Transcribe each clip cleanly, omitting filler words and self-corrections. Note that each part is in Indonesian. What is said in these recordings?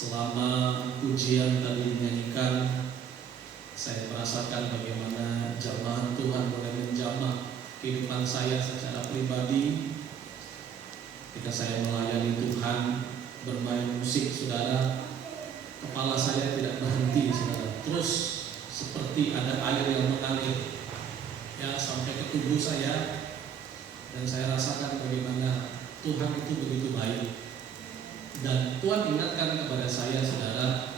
Selama pujian tadi dinyanyikan, saya merasakan bagaimana jamahan Tuhan mulai menjamah kehidupan saya secara pribadi. Ketika saya melayani Tuhan, bermain musik, saudara, kepala saya tidak berhenti, saudara. Terus seperti ada air yang mengalir, ya, sampai ke tubuh saya, dan saya rasakan bagaimana Tuhan itu begitu baik. Dan Tuhan ingatkan kepada saya, saudara,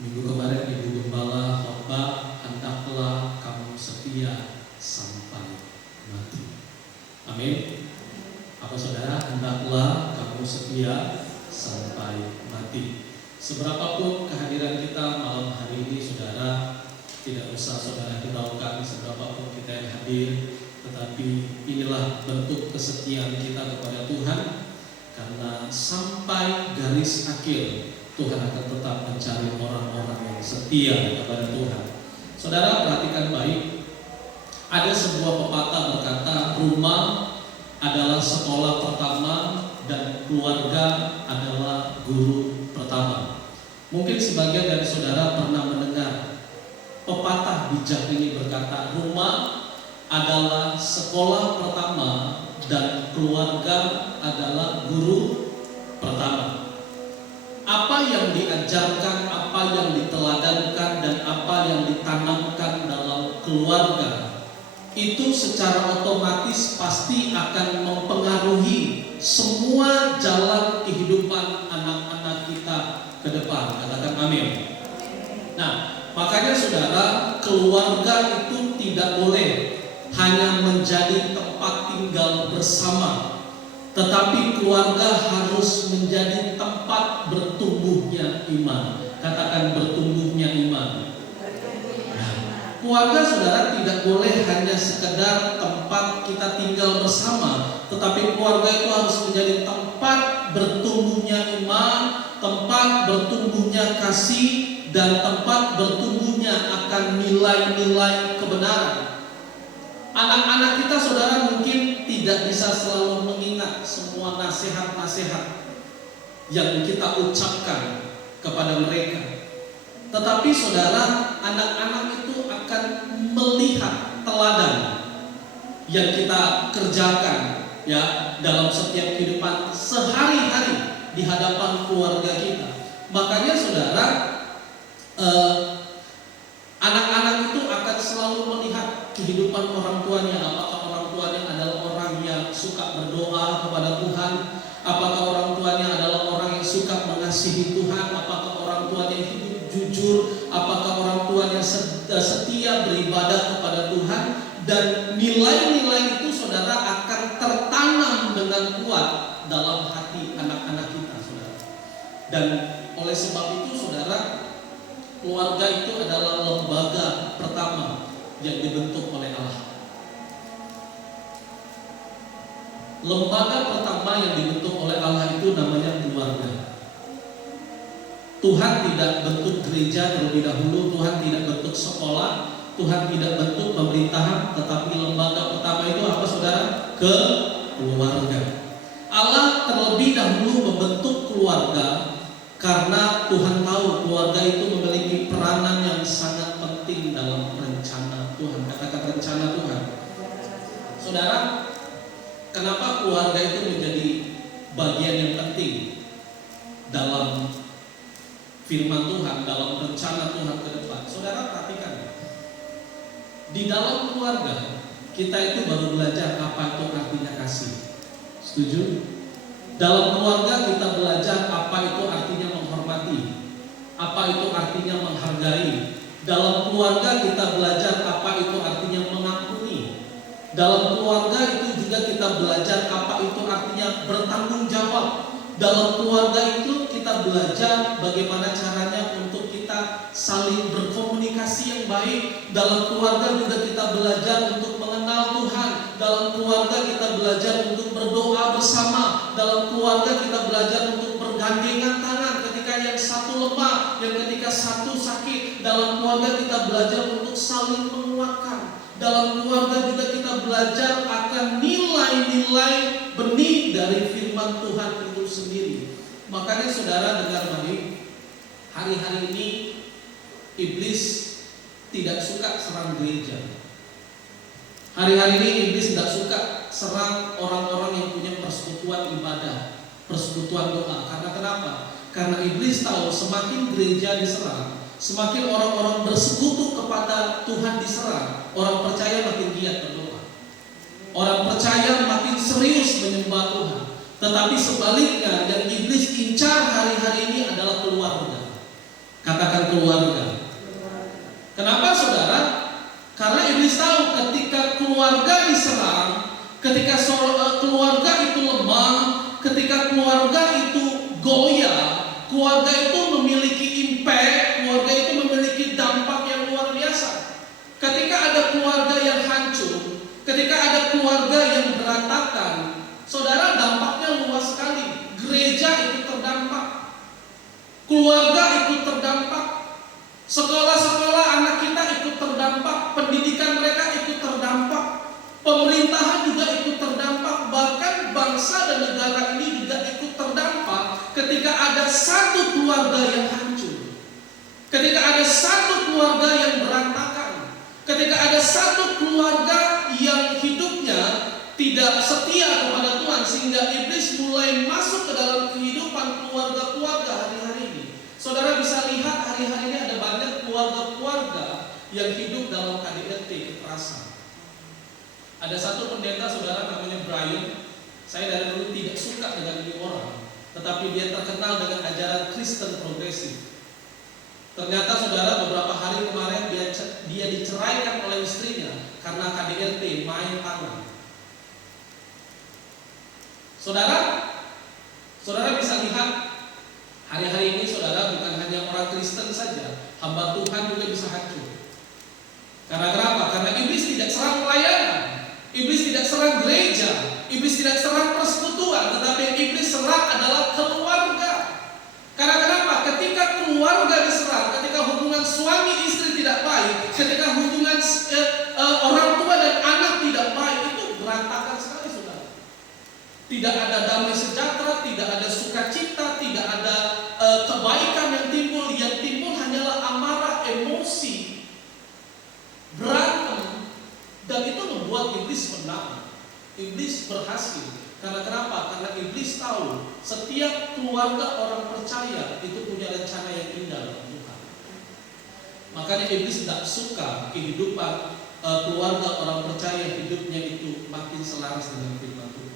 minggu kemarin Ibu Gembala khotbah, hendaklah kamu setia sampai mati. Amin. Apa saudara? Hendaklah kamu setia sampai mati. Seberapapun kehadiran kita malam hari ini, saudara, tidak usah saudara hiraukan seberapapun kita yang hadir, tetapi inilah bentuk kesetiaan kita kepada Tuhan. Karena sampai garis akhir Tuhan akan tetap mencari orang-orang yang setia kepada Tuhan. Saudara, perhatikan baik. Ada sebuah pepatah berkata, rumah adalah sekolah pertama dan keluarga adalah guru pertama. Mungkin sebagian dari saudara pernah mendengar pepatah bijak ini berkata, rumah adalah sekolah pertama dan keluarga adalah guru pertama. Apa yang diajarkan, apa yang diteladankan, dan apa yang ditanamkan dalam keluarga itu secara otomatis pasti akan mempengaruhi semua jalan kehidupan anak-anak kita ke depan. Katakan amin. Nah, makanya saudara, keluarga itu tidak boleh hanya menjadi tempat tinggal bersama, tetapi keluarga harus menjadi tempat bertumbuhnya iman. Katakan bertumbuhnya iman. Nah, keluarga saudara tidak boleh hanya sekedar tempat kita tinggal bersama, tetapi keluarga itu harus menjadi tempat bertumbuhnya iman, tempat bertumbuhnya kasih, dan tempat bertumbuhnya akan nilai-nilai kebenaran. Anak-anak kita saudara mungkin tidak bisa selalu mengingat semua nasihat-nasihat yang kita ucapkan kepada mereka. Tetapi saudara, anak-anak itu akan melihat teladan yang kita kerjakan, ya, dalam setiap kehidupan sehari-hari di hadapan keluarga kita. Makanya saudara, anak-anak itu akan selalu melihat kehidupan orang tuanya. Apakah orang tuanya adalah orang yang suka berdoa kepada Tuhan? Apakah orang tuanya adalah orang yang suka mengasihi Tuhan? Apakah orang tuanya hidup jujur? Apakah orang tuanya setia beribadah kepada Tuhan? Dan nilai-nilai itu saudara akan tertanam dengan kuat dalam hati anak-anak kita, saudara. Dan oleh sebab itu saudara, keluarga itu adalah lembaga pertama yang dibentuk oleh Allah. Lembaga pertama yang dibentuk oleh Allah itu namanya keluarga. Tuhan tidak bentuk gereja terlebih dahulu, Tuhan tidak bentuk sekolah, Tuhan tidak bentuk pemerintahan, tetapi lembaga pertama itu apa saudara? Keluarga. Allah terlebih dahulu membentuk keluarga karena Tuhan tahu keluarga itu memiliki peranan yang sangat penting dalam rencana Tuhan. Katakan rencana Tuhan. Saudara, kenapa keluarga itu menjadi bagian yang penting dalam firman Tuhan, dalam rencana Tuhan ke depan? Saudara perhatikan, di dalam keluarga kita itu baru belajar apa itu artinya kasih. Setuju? Dalam keluarga kita belajar apa itu artinya menghormati, apa itu artinya menghargai. Dalam keluarga kita belajar apa itu artinya mengampuni. Dalam keluarga itu juga kita belajar apa itu artinya bertanggung jawab. Dalam keluarga itu kita belajar bagaimana caranya untuk kita saling berkomunikasi yang baik. Dalam keluarga juga kita belajar untuk mengenal Tuhan. Dalam keluarga kita belajar untuk berdoa bersama. Dalam keluarga kita belajar untuk bergandengan tangan ketika yang satu lemah, yang ketika satu sakit. Dalam keluarga kita belajar untuk saling menguatkan. Dalam keluarga juga kita belajar akan nilai-nilai benih dari firman Tuhan itu sendiri. Makanya saudara dengar baik, tidak suka serang gereja. Hari-hari ini iblis tidak suka serang orang-orang yang punya persekutuan ibadah, persekutuan doa. Karena kenapa? Karena iblis tahu semakin gereja diserang, semakin orang-orang bersekutu kepada Tuhan diserang, orang percaya makin giat berdoa. Orang percaya makin serius menyembah Tuhan. Tetapi sebaliknya, yang iblis incar hari-hari ini adalah keluarga. Katakan keluarga. Kenapa saudara? Karena iblis tahu ketika keluarga diserang, ketika keluarga itu lemah, ketika keluarga itu goyah, keluarga itu memiliki impact, keluarga itu memiliki dampak yang luar biasa. Ketika ada keluarga yang hancur, ketika ada keluarga yang berantakan, saudara, dampaknya luas sekali. Gereja itu terdampak, keluarga itu terdampak, sekolah-sekolah anak kita ikut terdampak, pendidikan mereka ikut terdampak, pemerintahan juga ikut terdampak, bahkan bangsa dan negara ini juga ikut terdampak ketika ada satu keluarga yang hancur, ketika ada satu keluarga yang berantakan, ketika ada satu keluarga yang hidupnya tidak setia kepada Tuhan, sehingga iblis mulai masuk ke dalam kehidupan keluarga-keluarga hari-hari ini. Saudara bisa lihat hari-hari ini ada banyak keluarga-keluarga yang hidup dalam KDRT, kekerasan. Ada satu pendeta saudara namanya Brian. Saya dari dulu tidak suka dengan ini orang, tetapi dia terkenal dengan ajaran Kristen progresif. Ternyata saudara, beberapa hari kemarin dia diceraikan oleh istrinya karena KDRT, main tangan. Saudara bisa lihat hari-hari ini saudara, bukan hanya orang Kristen saja, hamba Tuhan juga bisa hancur. Karena kenapa? Karena iblis tidak serang pelayanan, iblis tidak serang gereja, iblis tidak serang persekutuan, tetapi yang iblis serang adalah keluarga. Karena kenapa? Ketika keluarga diserang, ketika hubungan suami istri tidak baik, ketika hubungan orang tua dan anak tidak baik, itu berantakan sekali saudara. Tidak ada damai sejahtera, tidak ada sukacita, tidak ada kebaikan yang timbul. Yang timbul hanyalah amarah, emosi, berantem, dan itu membuat iblis menang. Iblis berhasil. Karena kenapa? Karena iblis tahu setiap keluarga orang percaya itu punya rencana yang indah dalam Tuhan. Makanya iblis tidak suka kehidupan keluarga orang percaya hidupnya itu makin selaras dengan firman Tuhan,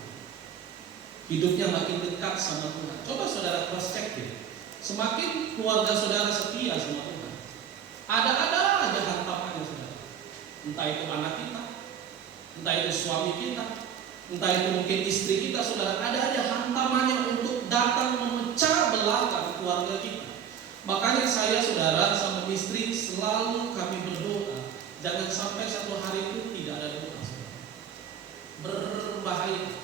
hidupnya makin dekat sama Tuhan. Coba saudara cross check deh. Semakin keluarga saudara setia sama Tuhan, ada aja hantamannya saudara. Entah itu anak kita, entah itu suami kita, entah itu mungkin istri kita, saudara, ada aja hantamannya untuk datang memecah belahkan keluarga kita. Makanya saya saudara sama istri selalu kami berdoa, jangan sampai satu hari itu tidak ada doa. Berbahaya.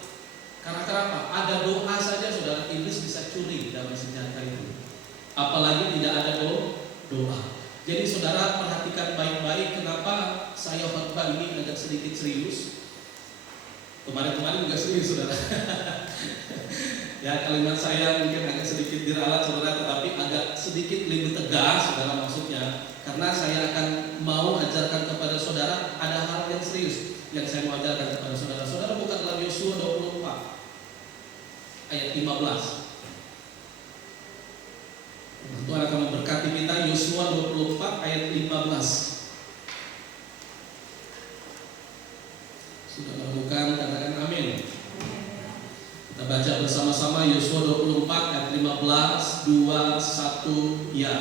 Karena kenapa? Ada doa saja saudara, iblis bisa curi dalam senjata itu. Apalagi tidak ada doa. Jadi saudara perhatikan baik-baik kenapa saya khotbah ini agak sedikit serius. Kemarin juga serius saudara. Ya, kalimat saya mungkin agak sedikit diralat saudara, tetapi agak sedikit lebih tegas saudara maksudnya. Karena saya akan mau ajarkan kepada saudara ada hal yang serius yang saya mau ajarkan kepada saudara. Saudara buka dalam Yosua 24 ayat 15. Tuhan akan memberkati kita. Yosua 24 ayat 15. Sudah menemukan, katakan amin. Kita baca bersama-sama Yosua 24 ayat 15, 2, 1, ya.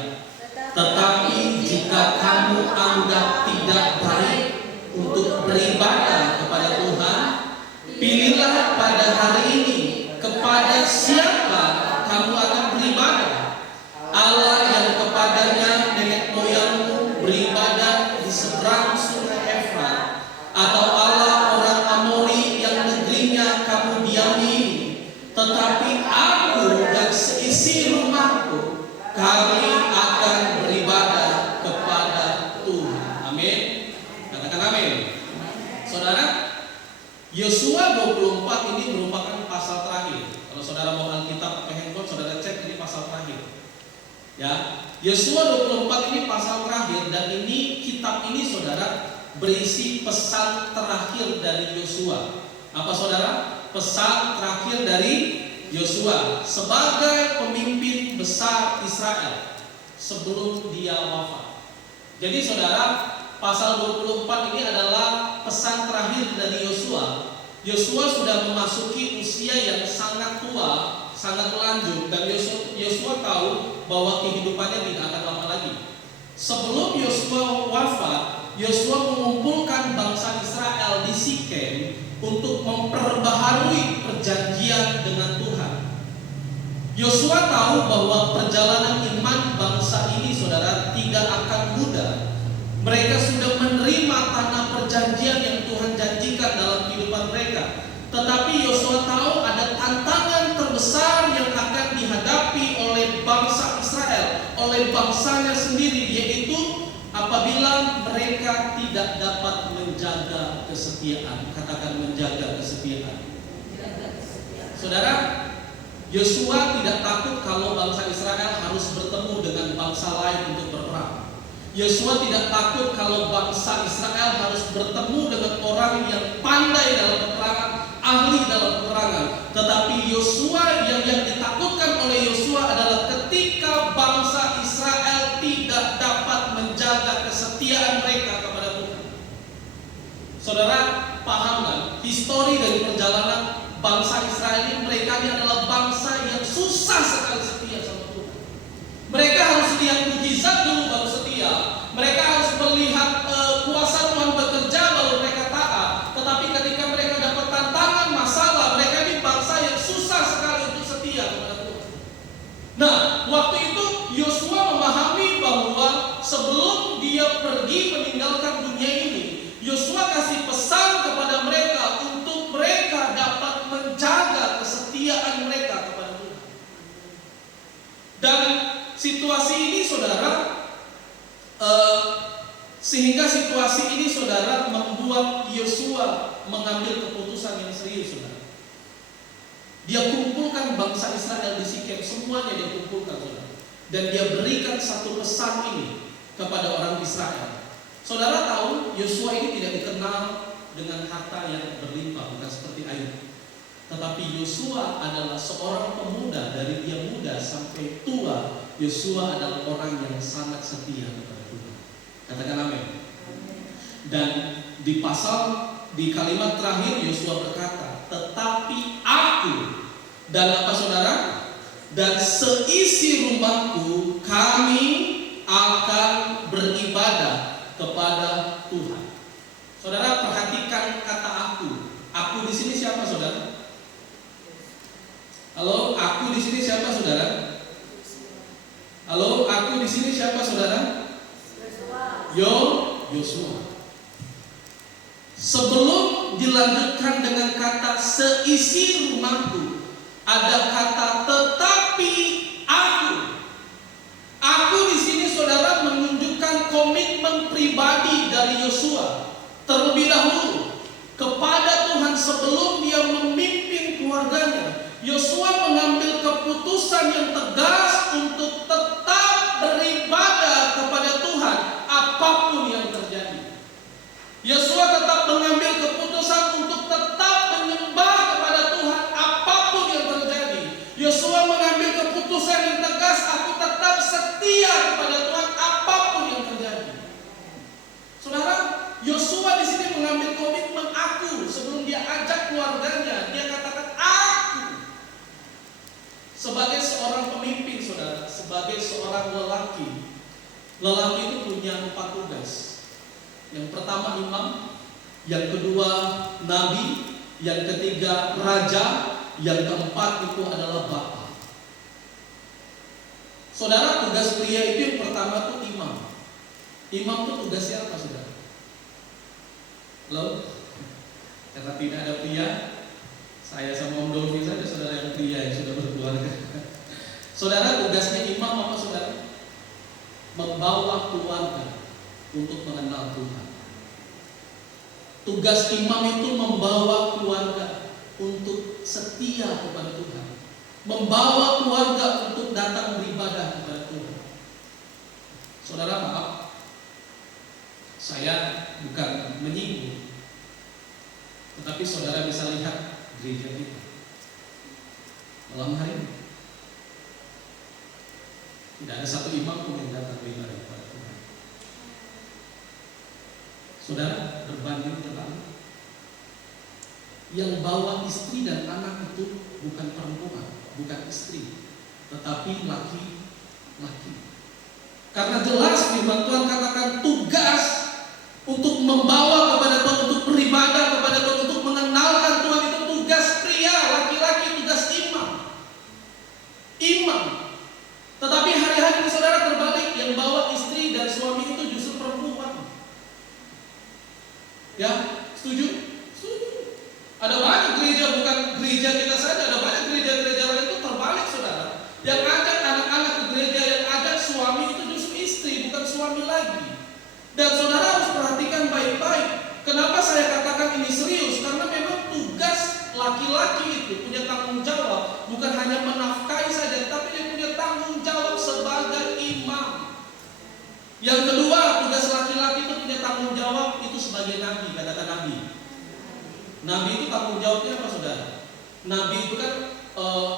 Tetapi jika kamu anggap tidak baik untuk beribadah kepada Tuhan, pilihlah pada hari ini kepada siapa kamu akan beribadah. Allah yang kepadanya nenek moyangmu beribadah di seberang sungai Efrat, atau Allah orang Amori yang negerinya kamu diami. Tetapi aku dan seisi rumahku, kami akan beribadah kepada Tuhan. Amin. Katakan amin. Saudara, Yosua 24 ini merupakan pasal terakhir. Kalau saudara mau Alkitab pakai handphone, saudara cek ini pasal terakhir. Ya, Yosua 24 ini pasal terakhir, dan ini kitab ini saudara berisi pesan terakhir dari Yosua. Apa saudara? Pesan terakhir dari Yosua sebagai pemimpin besar Israel sebelum dia wafat. Jadi saudara, pasal 24 ini adalah pesan terakhir dari Yosua. Yosua sudah memasuki usia yang sangat tua, sangat lanjut, dan Yosua tahu bahwa kehidupannya tidak akan lama lagi. Sebelum Yosua wafat, Yosua mengumpulkan bangsa Israel di Sikem untuk memperbaharui perjanjian dengan Tuhan. Yosua tahu bahwa perjalanan iman bangsa ini saudara tidak akan mudah. Mereka sudah menerima tanah perjanjian yang Tuhan janjikan dalam kehidupan mereka. Tetapi Yosua tahu ada tantangan terbesar yang akan dihadapi oleh bangsa Israel, oleh bangsanya sendiri, yaitu apabila mereka tidak dapat menjaga kesetiaan. Katakan menjaga kesetiaan. Saudara, Yosua tidak takut kalau bangsa Israel harus bertemu dengan bangsa lain untuk berperang. Yosua tidak takut kalau bangsa Israel harus bertemu dengan orang yang pandai dalam peperangan, ahli dalam peperangan. Tetapi Yosua yang ditakutkan oleh Yosua adalah ketika bangsa Israel tidak dapat menjaga kesetiaan mereka kepada Tuhan. Saudara paham kan? Histori dari perjalanan bangsa Israel ini, mereka ini adalah bangsa yang susah sekali setia sama Tuhan. Mereka harus lihat mujizat dulu baru setia. Mereka harus melihat kuasa Tuhan bekerja baru mereka taat. Tetapi ketika mereka dapat tantangan, masalah, mereka ini bangsa yang susah sekali untuk setia kepada Tuhan. Nah, waktu itu Yosua memahami bahwa sebelum dia pergi meninggalkan dunia ini, Yosua kasih pesan kepada mereka untuk mereka dapat menjaga kesetiaan mereka kepada Tuhan. Dan situasi ini saudara, sehingga situasi ini saudara membuat Yosua mengambil keputusan yang serius saudara. Dia kumpulkan bangsa Israel di Sikem, semuanya dia kumpulkan saudara. Dan dia berikan satu pesan ini kepada orang Israel. Saudara tahu Yosua ini tidak dikenal dengan harta yang berlimpah, bukan seperti Ayub. Tetapi Yosua adalah seorang pemuda, dari dia muda sampai tua. Yosua adalah orang yang sangat setia kepada Tuhan. Katakan amin. Dan di kalimat terakhir Yosua berkata, tetapi aku, dan apa saudara? Dan seisi rumahku, kami akan beribadah kepada Tuhan. Saudara perhatikan kata aku. Aku di sini siapa saudara? Halo, aku di sini siapa saudara? Halo, aku di sini siapa saudara? Yosua. Sebelum dilanjutkan dengan kata seisi rumahku, ada kata tetapi aku. Aku di sini saudara menunjukkan komitmen pribadi dari Yosua terlebih dahulu kepada Tuhan sebelum dia memimpin keluarganya. Yosua mengambil keputusan yang tegas untuk tetap beribadah kepada Tuhan apapun yang terjadi. Yosua tetap mengambil keputusan untuk tetap menyembah kepada Tuhan apapun yang terjadi. Yosua mengambil keputusan yang tegas, aku tetap setia kepada Tuhan apapun yang terjadi. Saudara, Yosua di sini mengambil komitmen aku sebelum dia ajak keluarganya. Dia katakan aku. Sebagai seorang pemimpin saudara, sebagai seorang lelaki itu punya 4 tugas. Yang pertama imam, yang kedua nabi, yang ketiga raja, yang keempat itu adalah bapa. Saudara, tugas pria itu yang pertama itu imam. Imam itu tugasnya apa saudara? Loh, karena tidak ada pria, saya sama Om Dolfi saja saudara yang pria yang sudah berkeluarga. Saudara, tugasnya imam apa saudara? Membawa keluarga untuk mengenal Tuhan. Tugas imam itu membawa keluarga untuk setia kepada Tuhan, membawa keluarga untuk datang beribadah kepada Tuhan. saudara bisa lihat gereja kita malam hari ini. Tidak ada satu imam pun yang datang beribadah kepada Tuhan. Saudara, berbanding terbalik, yang bawa istri dan anak itu bukan perempuan, bukan istri, tetapi laki-laki. Karena jelas firman Tuhan katakan tugas untuk membawa kepada Tuhan, untuk beribadah kepada Tuhan, untuk mengenalkan Tuhan itu tugas pria, laki-laki, tugas imam. Tetapi hari-hari ini saudara terbalik, yang bawa istri dan suami itu justru perempuan. Ya, setuju? Setuju. Ada banyak gereja, bukan gereja kita saja, ada banyak gereja-gereja lain itu terbalik saudara. Yang ajak anak-anak ke gereja, yang ajak suami itu justru istri, bukan suami lagi. Dan saudara harus perhatikan baik-baik. Kenapa saya katakan ini serius? Karena memang tugas laki-laki itu punya tanggung jawab, bukan hanya menafkahi saja, tapi dia punya tanggung jawab sebagai imam. Yang kedua, tugas laki-laki itu punya tanggung jawab itu sebagai nabi. Katakan nabi. Nabi itu tanggung jawabnya apa saudara? Nabi itu kan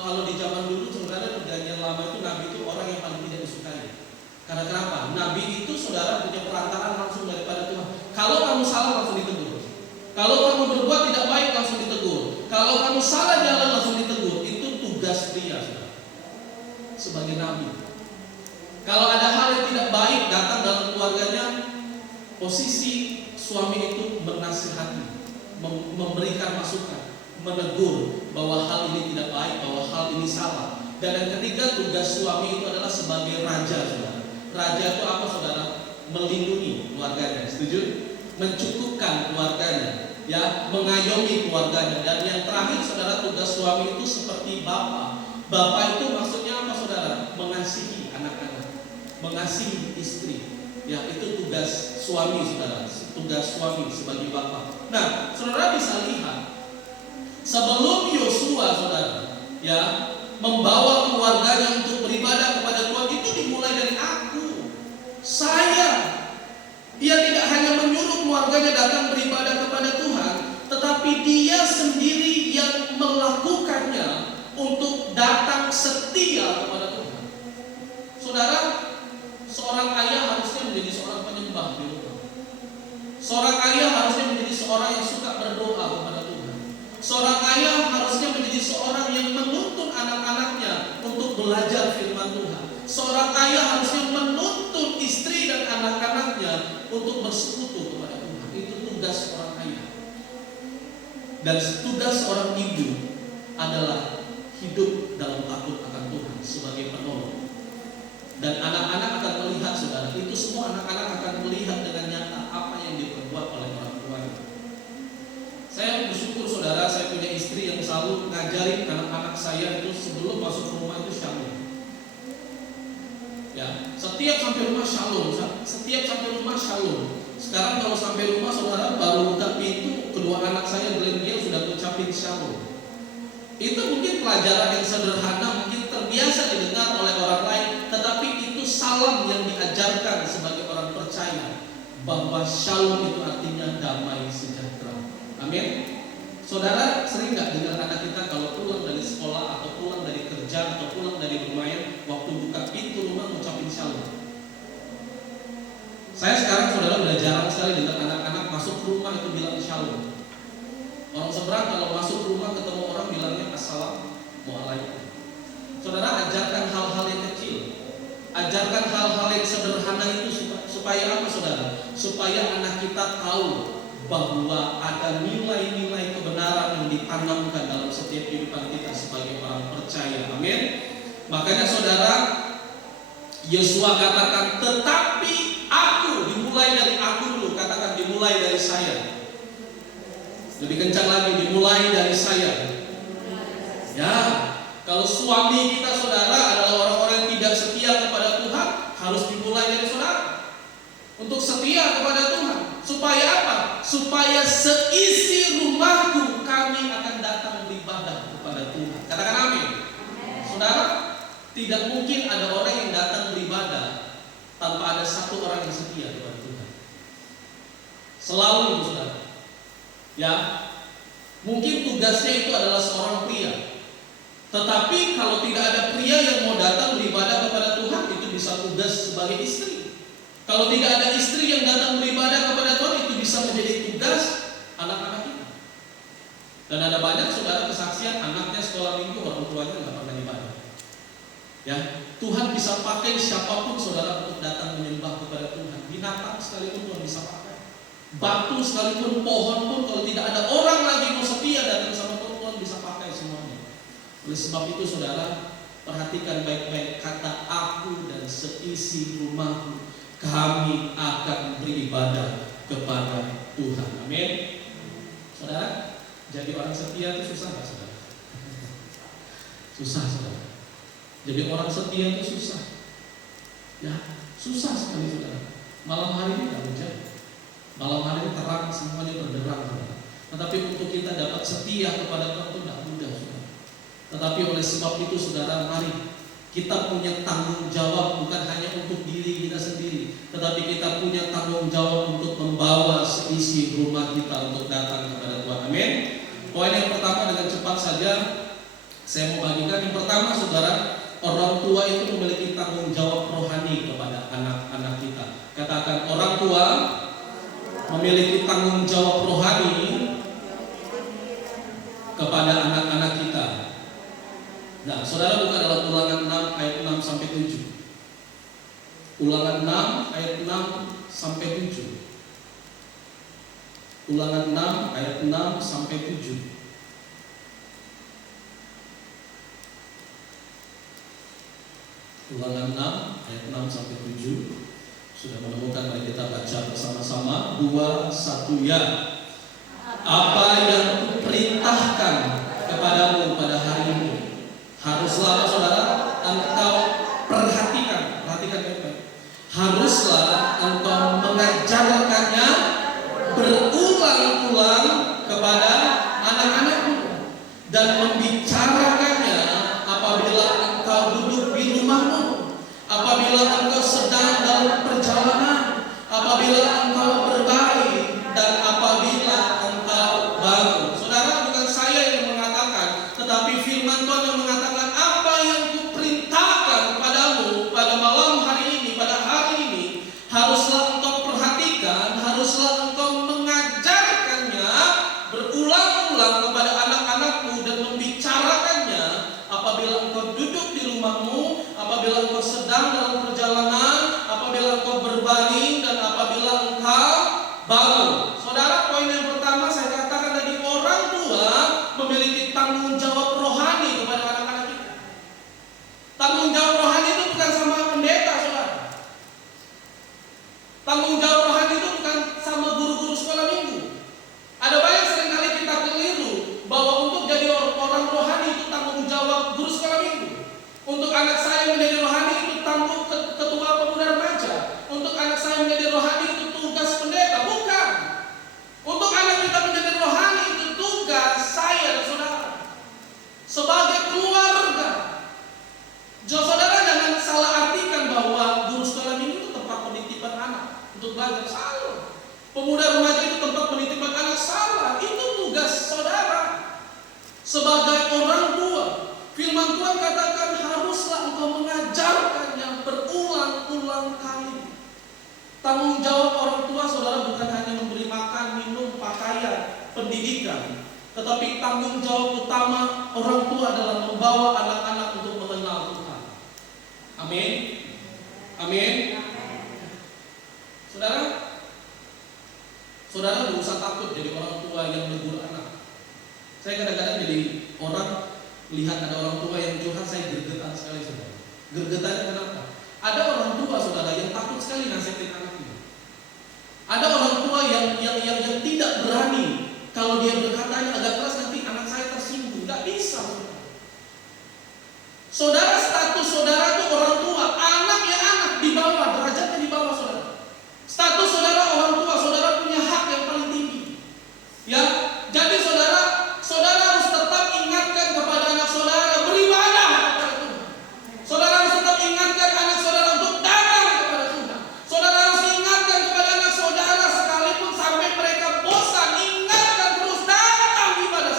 kalau di zaman dulu saudara, perjanjian lama itu nabi itu orang yang paling tidak disukai. Karena kenapa? Nabi itu saudara punya perantaraan langsung daripada Tuhan. Kalau kamu salah langsung ditegur. Kalau kamu berbuat tidak baik langsung ditegur. Kalau kamu salah jalan langsung ditegur. Itu tugas pria saudara, sebagai nabi. Kalau ada hal yang tidak baik datang dalam keluarganya, posisi suami itu menasihati, memberikan masukan, menegur bahwa hal ini tidak baik, bahwa hal ini salah. Dan yang ketiga, tugas suami itu adalah sebagai raja saudara. Raja itu apa saudara? Melindungi keluarganya, setuju? Mencukupkan keluarganya, ya, mengayomi keluarganya. Dan yang terakhir saudara, tugas suami itu seperti bapak. Bapak itu maksudnya apa saudara? Mengasihi anak-anak, mengasihi istri. Ya, itu tugas suami saudara, tugas suami sebagai bapak. Nah, saudara bisa lihat sebelum Yosua saudara, ya, membawa keluarganya untuk beribadah kepada Tuhan, itu dimulai dari aku, saya. Dia tidak hanya menyuruh keluarganya datang beribadah kepada Tuhan, tetapi dia sendiri yang melakukannya untuk datang setia kepada Tuhan. Saudara, seorang ayah harusnya menjadi seorang penyembah di rumah. Seorang ayah harusnya menjadi seorang yang suka berdoa kepada Tuhan. Seorang ayah harusnya menjadi seorang yang menuntun anak-anaknya untuk belajar firman Tuhan. Seorang ayah harusnya menuntun istri dan anak-anaknya untuk bersekutu kepada Tuhan. Itu tugas seorang ayah. Dan tugas seorang ibu adalah hidup dalam takut akan Tuhan sebagai penolong. Dan anak-anak akan melihat saudara, itu semua anak-anak akan melihat dengan nyata apa yang diperbuat oleh orang tuanya. Saya bersyukur saudara, saya punya istri yang selalu ngajarin anak-anak saya itu sebelum masuk rumah itu shalom. Ya, setiap sampai rumah shalom, setiap sampai rumah shalom. Sekarang kalau sampai rumah saudara baru buka pintu, kedua anak saya Glenn sudah ucapin shalom. Itu mungkin pelajaran yang sederhana, mungkin terbiasa didengar oleh orang lain, tetapi itu salam yang diajarkan sebagai orang percaya bahwa shalom itu artinya damai sejahtera. Amin. Saudara sering nggak dengar anak kita kalau pulang dari sekolah atau pulang dari kerja atau pulang dari bermain, waktu buka pintu rumah ngucapin shalom? Saya sekarang saudara udah jarang sekali dengar anak-anak masuk rumah itu bilang shalom. Orang seberang kalau masuk rumah ketemu orang bilangnya assalamualaikum. Saudara, ajarkan hal-hal yang kecil, ajarkan hal-hal yang sederhana itu supaya apa saudara? Supaya anak kita tahu bahwa ada nilai-nilai kebenaran yang ditanamkan dalam setiap kehidupan kita sebagai orang percaya. Amin. Makanya saudara, Yosua katakan, tetapi aku, dimulai dari aku dulu, katakan dimulai dari saya. Lebih kencang lagi, dimulai dari saya. Ya, kalau suami kita saudara adalah orang-orang yang tidak setia kepada Tuhan, harus dimulai dari saudara untuk setia kepada Tuhan. Supaya apa? Supaya seisi rumahku kami akan datang beribadah kepada Tuhan. Katakan amin. Saudara, tidak mungkin ada orang yang datang beribadah tanpa ada satu orang yang setia kepada Tuhan. Selalu itu saudara. Ya, Mungkin tugasnya itu adalah seorang pria. Tetapi kalau tidak ada pria yang mau datang beribadah kepada Tuhan, itu bisa tugas sebagai istri. Kalau tidak ada istri yang datang beribadah kepada Tuhan, itu bisa menjadi tugas anak-anak kita. Dan ada banyak saudara kesaksian anaknya sekolah minggu, orang tuanya nggak pernah ibadah. Ya, Tuhan bisa pakai siapapun saudara untuk datang menyembah kepada Tuhan. Binatang sekalipun Tuhan bisa pakai. Batu sekalipun, pohon pun, kalau tidak ada orang lagi mau setia datang sama Tuhan bisa pakai semuanya. Oleh sebab itu saudara, perhatikan baik-baik kata aku dan seisi rumahku, kami akan beribadah kepada Tuhan. Amin. Saudara, jadi orang setia itu susah nggak saudara? Susah saudara. Jadi orang setia itu susah. Ya, susah sekali saudara. Malam hari ini nggak hujan. Malam hari ini terang, semuanya berderang saudara. Tetapi untuk kita dapat setia kepada Tuhan itu tidak mudah saudara. Tetapi oleh sebab itu saudara, mari kita punya tanggung jawab bukan hanya untuk diri kita sendiri, tetapi kita punya tanggung jawab untuk membawa seisi rumah kita untuk datang kepada Tuhan. Amin. Poin yang pertama dengan cepat saja saya mau bagikan. Yang pertama saudara, orang tua itu memiliki tanggung jawab rohani kepada anak-anak kita. Katakan, orang tua memiliki tanggung jawab rohani kepada anak-anak kita. Nah, saudara buka dalam Ulangan 6 ayat 6 sampai 7. Ulangan 6 ayat 6 sampai 7. Ulangan 6 ayat 6 sampai 7. Ulangan 6 ayat 6 sampai 7. Sudah menemukan, mari kita baca bersama-sama. 2, 1, ya. Apa yang kuperintahkan kepadamu pada hari ini, haruslah saudara engkau perhatikan baik-baik. Haruslah engkau mengajarkannya berulang-ulang kepada anak-anakmu dan membicarakannya apabila engkau duduk di rumahmu, apabila engkau sedang dalam perjalanan, apabila engkau berbaring, dan apabila engkau bangun. Saudara, bukan saya yang mengatakan, tetapi firman Tuhan yang mengatakan, apa yang kuperintahkan padamu pada malam hari ini, pada hari ini, haruslah engkau perhatikan, haruslah engkau mengajarkannya berulang-ulang kepada anak-anakmu dan membicarakannya apabila engkau duduk di rumahmu, apabila engkau sedang dalam perjalanan, apabila engkau berbaring, dan apabila engkau bangun. Saudara, poin yang pertama saya katakan tadi, orang tua memiliki tanggung jawab rohani kepada anak-anak kita. Tanggung jawab rohani itu bukan sama pendeta, saudara. Tanggung jawab rohani itu bukan sama guru-guru sekolah minggu. Ada banyak seringkali kita keliru bahwa untuk jadi orang rohani itu tanggung jawab guru sekolah minggu. Untuk anak saya menjadi rohani itu tanggung ketua pemuda remaja. Untuk anak saya menjadi rohani itu tugas pendeta. Bukan. Untuk anak kita menjadi rohani itu tugas saya dan saudara sebagai keluarga. Saudara jangan salah artikan bahwa guru sekolah minggu itu tempat penitipan anak untuk belajar. Salah. Pemuda remaja itu tempat penitipan anak. Salah. Itu tugas saudara sebagai orang tua. Firman Tuhan katakan, haruslah engkau mengajarkannya berulang-ulang kali. Tanggung jawab orang tua saudara bukan hanya memberi makan, minum, pakaian, pendidikan, tetapi tanggung jawab utama orang tua adalah membawa anak-anak untuk mengenal Tuhan. Amin. Amin. Saudara tidak usah takut jadi orang tua yang menegur anak. Saya kadang-kadang jadi orang lihat ada orang tua yang curhat, saya gergetan sekali saudara. Gergetannya kenapa? Ada orang tua saudara yang takut sekali nasihatin anaknya. Ada orang tua yang tidak berani kalau dia berkatanya agak keras nanti anak saya tersinggung. Gak bisa saudara. Saudara, status saudara itu orang tua, anak ya anak, di bawah, derajatnya di bawah saudara. Status saudara orang tua, saudara punya hak yang paling tinggi. Ya, jadi saudara harus tetap ingatkan kepada anak saudara beribadah kepada Tuhan. Saudara harus tetap ingatkan anak saudara untuk datang kepada Tuhan. Saudara harus ingatkan kepada anak saudara sekalipun sampai mereka bosan, ingatkan terus datang ibadah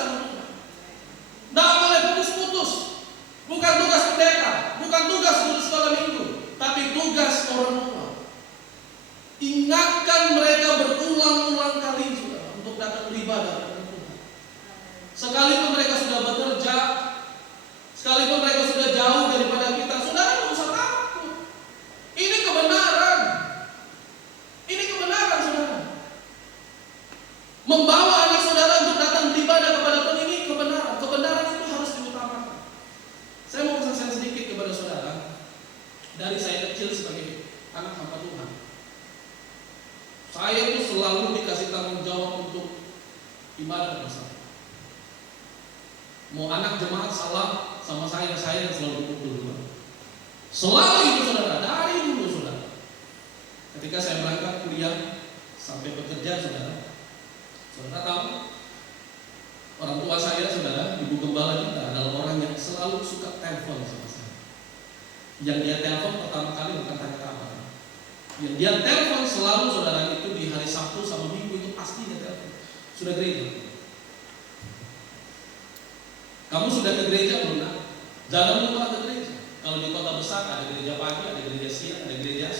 anak hamba Tuhan. Saya itu selalu dikasih tanggung jawab untuk ibadah bersama. Mau anak jemaat salah sama saya yang selalu dipukul duluan. Selalu itu saudara, dari dulu saudara. Ketika saya berangkat kuliah sampai bekerja saudara tahu orang tua saya saudara, ibu gembala kita adalah orang yang selalu suka telepon sama saya. Yang dia telepon pertama kali bukan tanya kabar. Yang dia telepon selalu saudara itu di hari Sabtu sama Minggu itu pasti dia telepon. Sudah gereja? Kamu sudah ke gereja belum? Nak? Jangan lupa ke gereja. Kalau di kota besar ada gereja pagi, ada gereja siang, ada gereja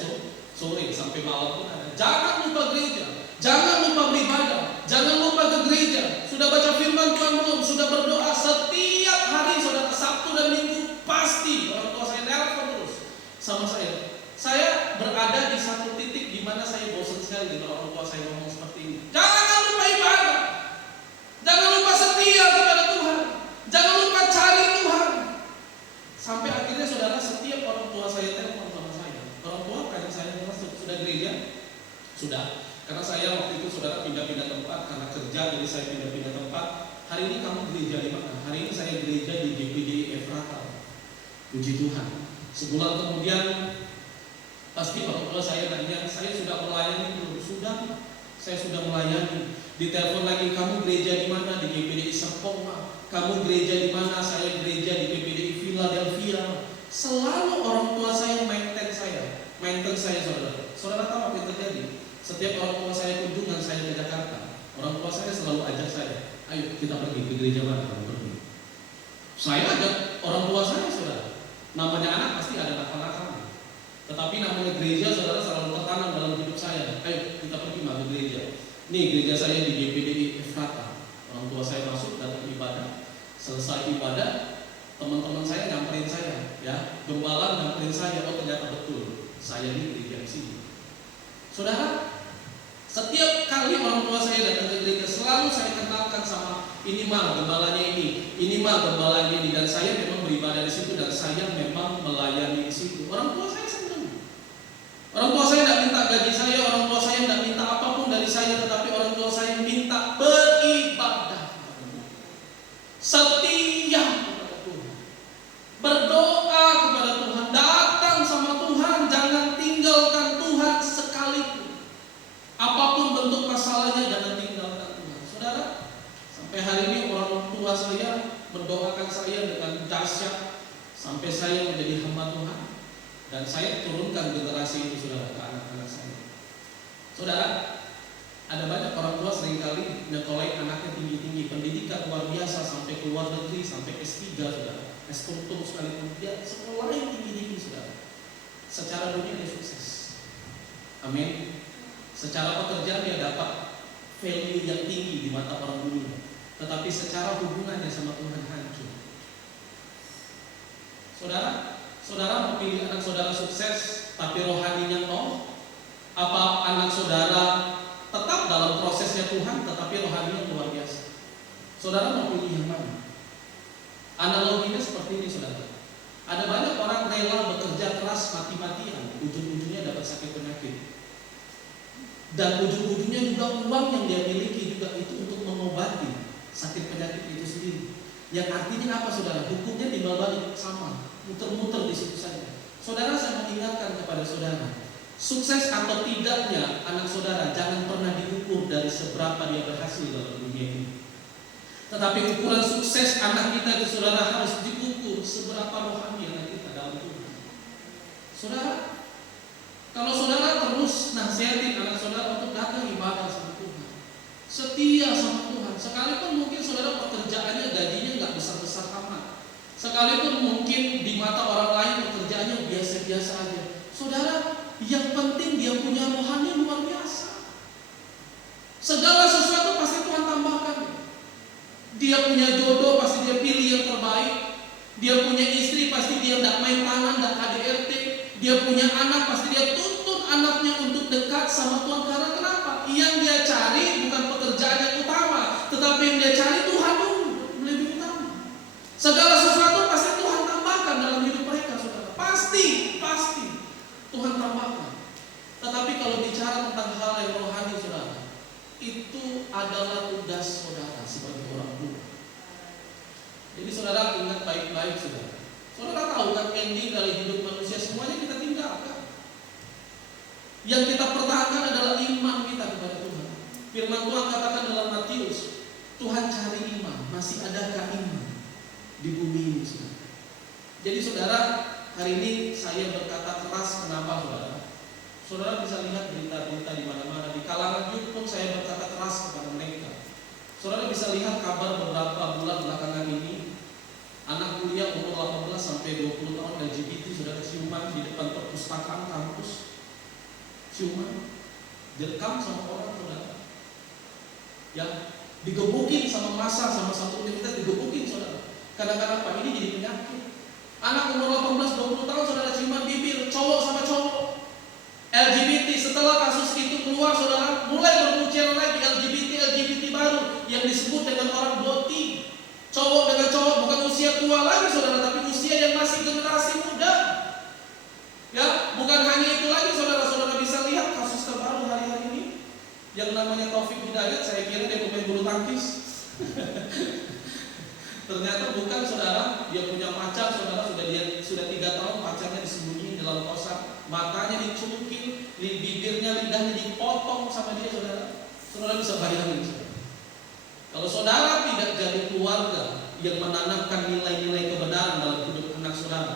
sore sampai malam pun ada. Jangan lupa gereja, jangan lupa beribadah, jangan lupa ke gereja. Sudah baca firman Tuhan belum? Sudah berdoa setiap hari saudara, Sabtu dan Minggu pasti orang tua saya telepon terus sama saya. Saya berada di satu titik di mana saya bosan sekali dengan orang tua saya ngomong seperti ini. Jangan lupa ibadah, jangan lupa setia kepada Tuhan, jangan lupa cari Tuhan. Sampai akhirnya saudara setiap orang tua saya telepon sama saya. Orang tua kayak saya sudah gereja? Sudah. Karena saya waktu itu saudara pindah-pindah tempat karena kerja, jadi saya pindah-pindah tempat. Hari ini kamu gereja di mana? Hari ini saya gereja di GPD Efrata. Puji Tuhan. Sebulan kemudian pasti orang tua saya nanya, saya sudah melayani belum? Sudah. Saya sudah melayani. Ditelepon lagi, kamu gereja di mana? Di GPD Serpong. Kamu gereja di mana? Saya gereja di GPD Philadelphia. Selalu orang tua saya maintain saya saudara. Saudara tahu apa yang terjadi? Setiap orang tua saya kunjungan saya ke Jakarta, orang tua saya selalu ajak saya, ayo kita pergi ke gereja mana? Kamu pergi. Saya ajak orang tua saya saudara. Namanya anak pasti ada nakal-nakalnya. Tetapi namanya gereja saudara selalu tertanam dalam hidup saya. Ayo kita pergi ke gereja. Nih gereja saya di GPD Efrata. Orang tua saya masuk datang ibadah. Selesai ibadah, teman-teman saya nyamperin saya, ya, gembala nyamperin saya. Oh ternyata betul, saya di gereja di sini. Saudara, setiap kali orang tua saya datang ke gereja selalu saya kenalkan sama ini mah gembalanya ini mah gembalanya ini, dan saya memang beribadah di situ dan saya memang melayani di situ. Orang tua saya senang. Orang tua saya tidak minta gaji saya, orang tua saya tidak minta apapun dari saya, tetapi orang tua saya minta beribadah, setia kepada Tuhan, berdoa kepada Tuhan, datang sama Tuhan, jangan tinggalkan Tuhan sekalipun. Apapun bentuk masalahnya jangan tinggalkan Tuhan. Saudara, sampai hari ini orang tua saya mendoakan saya dengan dahsyat sampai saya menjadi hamba Tuhan, dan saya turunkan generasi itu saudara ke anak-anak saya. Saudara, ada banyak orang tua seringkali nyekolai anaknya tinggi-tinggi, pendidikan luar biasa sampai ke luar negeri, sampai S3 saudara, S-kultum sekalipun, dia sekolah yang tinggi-tinggi saudara. Secara dunia dia sukses, amin. Secara pekerjaan dia dapat value yang tinggi di mata orang dunia, tetapi secara hubungannya sama Tuhan hancur. Saudara mau pilih anak saudara sukses tapi rohaninya nol? Apa anak saudara tetap dalam prosesnya Tuhan tetapi rohaninya luar biasa? Saudara mau pilih yang mana? Analoginya seperti ini saudara. Ada banyak orang rela bekerja keras mati-matian, ujung-ujungnya dapat sakit penyakit. Dan ujung-ujungnya juga uang yang dia miliki juga itu untuk mengobati sakit penyakit itu sendiri. Yang artinya apa saudara? Hukumnya timbal balik sama, muter-muter di situ saja. Saudara, saya mengingatkan kepada saudara, sukses atau tidaknya anak saudara jangan pernah diukur dari seberapa dia berhasil dalam dunia ini. Tetapi ukuran sukses anak kita itu saudara harus diukur seberapa rohani anak kita dalam Tuhan. Saudara, kalau saudara terus nasihatin anak saudara untuk datang ibadah sama Tuhan, setia sama Tuhan, sekalipun mungkin saudara pekerjaannya gajinya nggak besar-besar amat, sekalipun mungkin di mata orang lain pekerjaannya biasa-biasa aja, saudara, yang penting dia punya rohani luar biasa. Segala sesuatu pasti Tuhan tambahkan. Dia punya jodoh pasti dia pilih yang terbaik. Dia punya istri pasti dia tidak main tangan, tidak KDRT. Dia punya anak pasti dia tuntut anaknya untuk dekat sama Tuhan. Karena kenapa? Yang dia cari bukan pekerjaan yang utama, tetapi yang dia cari Tuhan dulu lebih utama. Segala sesuatu pasti Tuhan tambahkan dalam hidup mereka saudara. Pasti Tuhan tambahkan. kalau bicara tentang hal yang rohani saudara, itu adalah tugas saudara sebagai orang tua. Jadi saudara ingat baik-baik saudara. Saudara tahu kan ending dari hidup manusia semuanya kita tinggalkan. Yang kita pertahankan adalah iman kita kepada Tuhan. Firman Tuhan katakan dalam Matius, Tuhan cari iman, masih adakah iman di bumi ini saudara? Jadi saudara, hari ini saya berkata keras, kenapa saudara? Saudara bisa lihat berita-berita di mana-mana. Di kalangan youth pun saya berkata keras kepada mereka. Saudara bisa lihat kabar beberapa bulan belakangan ini, anak kuliah umur 18 sampai 20 tahun LGBT saudara ciuman di depan perpustakaan kampus. Ciuman, direkam sama orang saudara. Ya, digebukin sama massa, sama satu universitas digebukin saudara. Kadang-kadang apa? Ini jadi penyakit. Anak umur 18-20 tahun saudara ciuman bibir, cowok sama cowok. LGBT setelah kasus itu keluar saudara, mulai bermunculan lagi LGBT baru yang disebut dengan orang boti. Cowok dengan cowok, bukan usia tua lagi saudara, tapi usia yang masih generasi muda. Ya, bukan hanya itu lagi saudara-saudara bisa lihat kasus terbaru hari-hari ini yang namanya Taufik Hidayat. Saya kira dia pemain bulu tangkis. Ternyata bukan saudara, dia punya pacar saudara, sudah 3 tahun pacarnya disembunyiin dalam kosan, matanya dicungkil, bibirnya, lidahnya dipotong sama dia saudara. Saudara bisa bayangin saudara. Kalau saudara tidak jadi keluarga yang menanamkan nilai-nilai kebenaran dalam hidup anak saudara,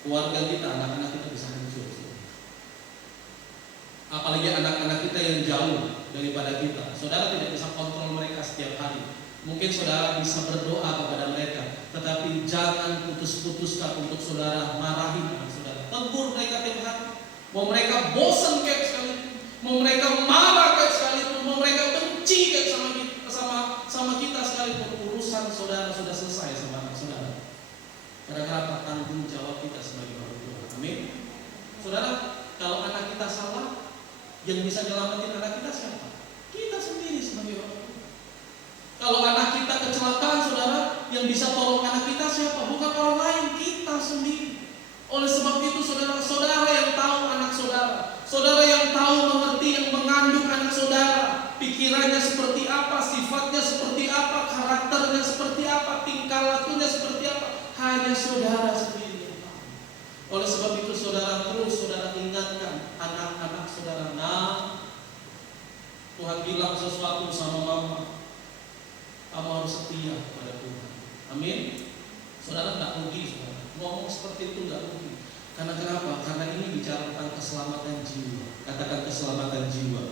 keluarga kita, anak-anak kita bisa hancur. Apalagi anak-anak kita yang jauh daripada kita. Saudara tidak bisa kontrol mereka setiap hari. Mungkin saudara bisa berdoa kepada mereka, tetapi jangan putus-putuskan untuk saudara marahin anak saudara. Tegur mereka tiap hari. Mau mereka bosan kayak sekalipun, mau mereka marah kayak sekalipun, mau mereka benci kayak sama kita sekalipun, urusan saudara sudah selesai sama anak saudara. Karena tanggung jawab kita sebagai orang tua. Amin. Saudara, kalau anak kita salah, yang bisa nyelamatin anak kita siapa? Kita sendiri sebagai orang tua. Kalau anak kita kecelakaan saudara, yang bisa tolong anak kita siapa? Bukan orang lain, kita sendiri. Oleh sebab itu saudara-saudara yang tahu anak saudara, saudara yang tahu mengerti, yang mengandung anak saudara, pikirannya seperti apa, sifatnya seperti apa, karakternya seperti apa, tingkah lakunya seperti apa, hanya saudara sendiri yang tahu. Oleh sebab itu saudara ingatkan anak-anak saudara. Nah, Tuhan bilang sesuatu sama mama, kamu harus setia kepada Tuhan. Amin. Saudara tidak rugi saudara. Ngomong seperti itu tidak rugi. Karena kenapa? Karena ini bicara tentang keselamatan jiwa. Katakan keselamatan jiwa.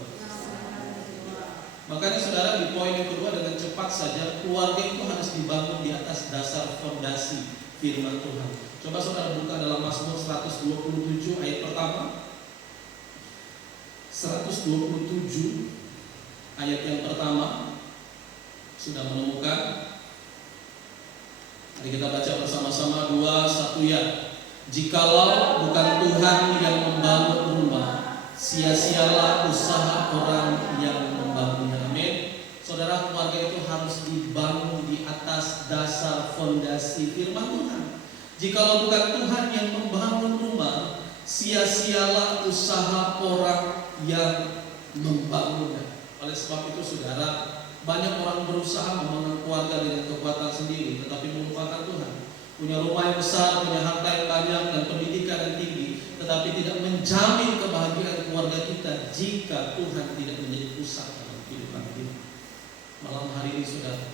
Makanya saudara di poin yang kedua dengan cepat saja, keluarga itu harus dibangun di atas dasar fondasi firman Tuhan. Coba saudara buka dalam Mazmur 127 ayat pertama. 127 ayat yang pertama. Sudah menemukan? Mari kita baca bersama-sama 2-1 ya. Jikalau bukan Tuhan yang membangun rumah, sia-sialah usaha orang yang membangunnya. Amin. Saudara, keluarga itu harus dibangun di atas dasar fondasi firman Tuhan. Jikalau bukan Tuhan yang membangun rumah, sia-sialah usaha orang yang membangunnya. Oleh sebab itu saudara, banyak orang berusaha membangun keluarga dengan kekuatan sendiri, tetapi melupakan Tuhan. Punya rumah yang besar, punya harta yang banyak, dan pendidikan yang tinggi, tetapi tidak menjamin kebahagiaan keluarga kita jika Tuhan tidak menjadi pusat dalam kehidupan kita. Malam hari ini saudara,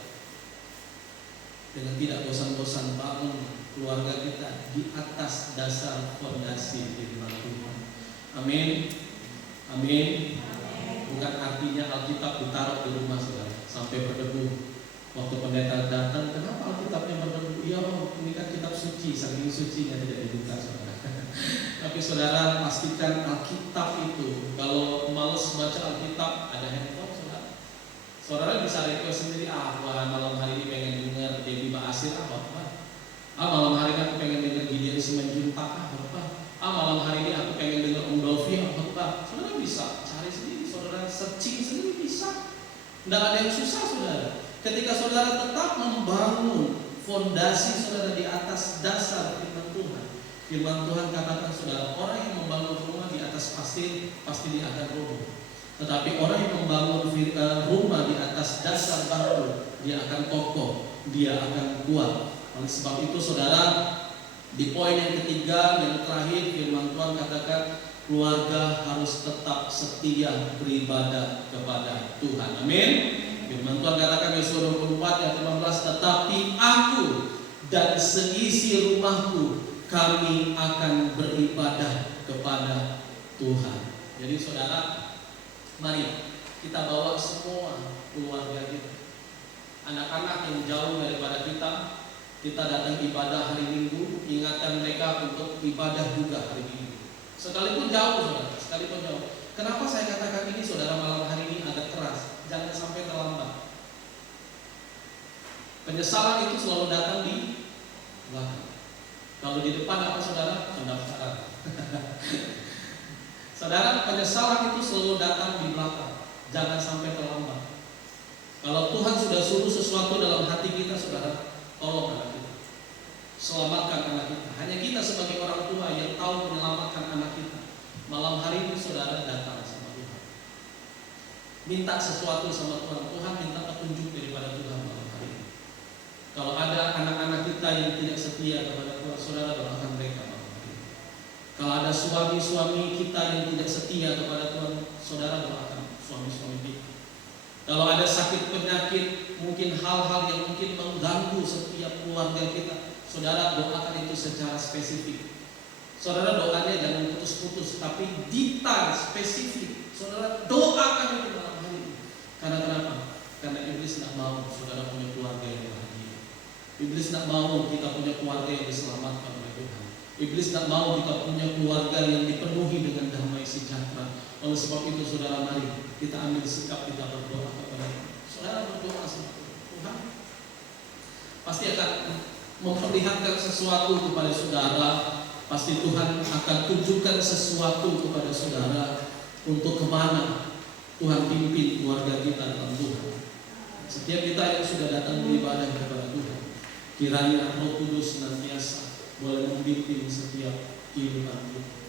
dengan tidak bosan-bosan bangun keluarga kita di atas dasar fondasi firman Tuhan. Amin. Amin. Bukan artinya Alkitab ditaruh di rumah saudara sampai berdebu. Waktu pendeta datang, kenapa Alkitabnya berdebu? Iya bang, ini kan kitab suci, saking sucinya tidak dibuka saudara. Tapi saudara pastikan Alkitab itu, kalau males baca Alkitab, ada handphone saudara. Saudara bisa request sendiri, malam hari ini pengen dengar Debbie Ba'asir, apa? Malam hari ini aku pengen dengar Gideon Simanjuntak, apa? Malam hari ini aku pengen dengar Dovi, apa? Saudara bisa cari sendiri, saudara searching sendiri bisa. Tidak ada yang susah saudara. Ketika saudara tetap membangun fondasi saudara di atas dasar firman Tuhan. Firman Tuhan katakan saudara, orang yang membangun rumah di atas pasir pasti dia akan roboh. Tetapi orang yang membangun rumah di atas dasar batu, dia akan kokoh, dia akan kuat. Oleh sebab itu saudara, di poin yang ketiga, yang terakhir, firman Tuhan katakan keluarga harus tetap setia beribadah kepada Tuhan. Amin. Firman Tuhan katakan Yesaya 24 ayat 15, tetapi aku dan seisi rumahku, kami akan beribadah kepada Tuhan. Jadi saudara, mari kita bawa semua keluarga kita, anak-anak yang jauh daripada kita datang ibadah hari Minggu, ingatkan mereka untuk ibadah juga hari Minggu. Sekalipun jauh saudara, sekalipun jauh. Kenapa saya katakan ini saudara malam hari ini agak keras? Jangan sampai terlambat. Penyesalan itu selalu datang di belakang. Kalau di depan apa saudara? Pendaftaran. Saudara, penyesalan itu selalu datang di belakang. Jangan sampai terlambat. Kalau Tuhan sudah suruh sesuatu dalam hati kita, saudara, tolong anak kita, selamatkan anak kita. Hanya kita sebagai orang tua yang tahu menyelamatkan anak kita. Malam hari ini saudara datang sama Tuhan, minta sesuatu sama Tuhan. Tuhan minta petunjuk daripada Tuhan malam hari ini. Kalau ada anak-anak kita yang tidak setia kepada Tuhan, saudara doakan mereka malam hari ini. Kalau ada suami-suami kita yang tidak setia kepada Tuhan, saudara doakan suami-suami kita. Kalau ada sakit penyakit, mungkin hal-hal yang mungkin mengganggu setiap keluarga kita, saudara doakan itu secara spesifik. Saudara doanya jangan putus-putus, tapi detail, spesifik. Saudara doakan itu malam hari ini. Karena kenapa? Karena iblis tidak mau saudara punya keluarga yang bahagia. Iblis tidak mau kita punya keluarga yang diselamatkan oleh Tuhan. Iblis tidak mau kita punya keluarga yang dipenuhi dengan damai sejahtera. Oleh sebab itu saudara, mari kita ambil sikap, kita berdoa kepada Tuhan. Saudara berdoa sama Tuhan, pasti akan memperlihatkan sesuatu kepada saudara. Pasti Tuhan akan tunjukkan sesuatu kepada saudara untuk kemana Tuhan pimpin keluarga kita dalam Tuhan. Setiap kita yang sudah datang beribadah kepada Tuhan, kiranya Roh Kudus senantiasa boleh membimbing setiap kehidupan kita.